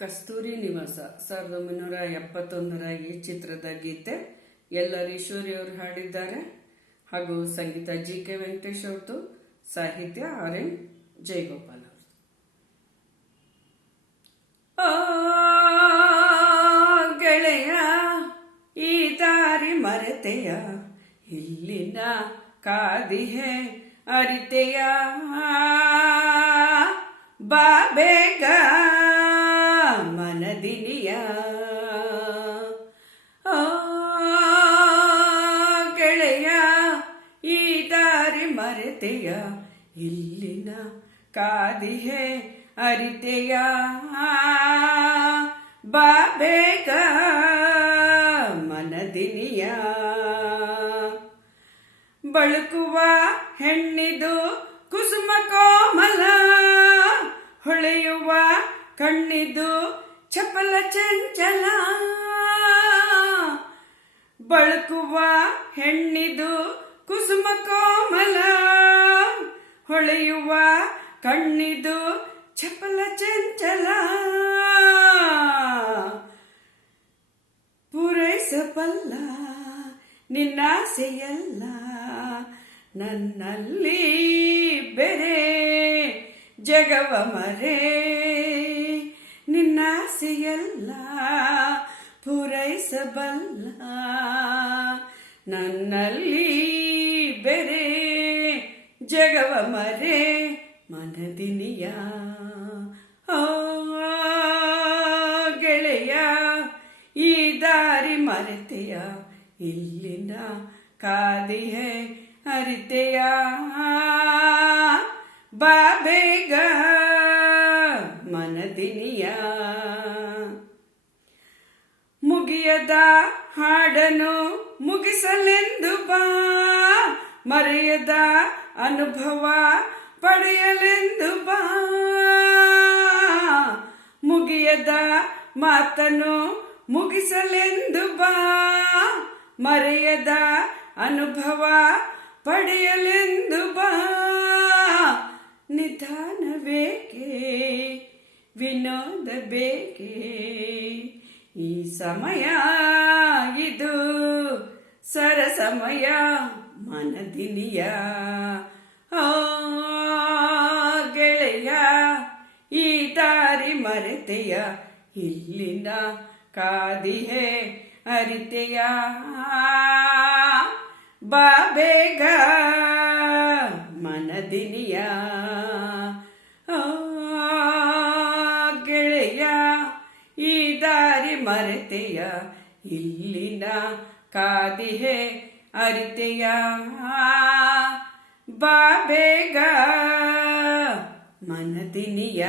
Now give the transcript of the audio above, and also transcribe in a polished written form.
ಕಸ್ತೂರಿ ನಿವಾಸ 1971ರ ಈ ಚಿತ್ರದ ಗೀತೆ ಎಲ್ಲರ್ ಈಶ್ವರಿ ಅವರು ಹಾಡಿದ್ದಾರೆ ಹಾಗೂ ಸಂಗೀತ ಜಿ.ಕೆ. ವೆಂಕಟೇಶ್ ಅವರದು, ಸಾಹಿತ್ಯ ಆರ್.ಎಂ. ಜಯಗೋಪಾಲ್ ಅವರು. ಗೆಳೆಯ ಈ ದಾರಿ ಮರೆತೆಯ, ಇಲ್ಲಿನ ಕಾದಿಹೆ ಅರಿತೆಯ, ಬಾ ಬೇಗ ಮನದಿನಿಯ. ಗೆಳೆಯ ಈ ದಾರಿ ಮರೆತೆಯ, ಇಲ್ಲಿನ ಕಾದಿಹೆ ಅರಿತೆಯ, ಬಾ ಬೇಗ ಮನದಿನಿಯ. ಬಳುಕುವ ಹೆಣ್ಣಿದು ಕುಸುಮ ಕೋಮಲ, ಹೊಳೆಯುವ ಕಣ್ಣಿದು ಚಪಲ ಚಂಚಲ. ಬಳುಕುವ ಹೆಣ್ಣಿದು ಕುಸುಮ ಕೋಮಲ, ಹೊಳೆಯುವ ಕಣ್ಣಿದು ಚಪಲ ಚಂಚಲ. ಪೂರೈಸಬಲ್ಲ ನಿನ್ನಾಸೆಯಲ್ಲ, ನನ್ನಲ್ಲಿ ಬೆರೆ ಜಗವ ಮರೆ. ನಿನ್ನಾಸೆಯಲ್ಲ ಪೂರೈಸಬಲ್ಲ, ನನ್ನಲ್ಲಿ ಬೆರೆ ಜಗವ ಮರೆ ಮನದಿನಿಯ. ಗೆಳೆಯ ಈ ದಾರಿ ಮರೆತೆಯ, ಇಲ್ಲಿನ ಕಾದಿಹೆ ಅರಿತೆಯ, ಬಾ ಬೇಗ ಮನದಿನಿಯ. ಮುಗಿಯದ ಹಾಡನು ಮುಗಿಸಲೆಂದು ಬಾ, ಮರೆಯದ ಅನುಭವ ಪಡೆಯಲೆಂದು ಬಾ. ಮುಗಿಯದ ಮಾತನು ಮುಗಿಸಲೆಂದು ಬಾ, ಮರೆಯದ ಅನುಭವ ಪಡೆಯಲೆಂದು ಬಾ. ನಿಧಾನ ಬೇಕೆ ವಿನೋದ ಬೇಕೆ, ಈ ಸಮಯ ಇದು ಸರಸಮಯ ಮನದಿನಿಯ. ಗೆಳೆಯ ಈ ದಾರಿ ಮರೆತೆಯ, ಇಲ್ಲಿನ ಕಾದಿಹೆ ಅರಿತೆಯ, ಬಾ ಬೇಗ ಮನದಿನಿಯ. ಗೆಳೆಯ ಈ ದಾರಿ ಮರೆತೆಯ, ಇಲ್ಲಿನ ಕಾದಿಹೆ ಅರಿತೆಯ, ಬಾ ಬೇಗ ಮನದಿನಿಯ.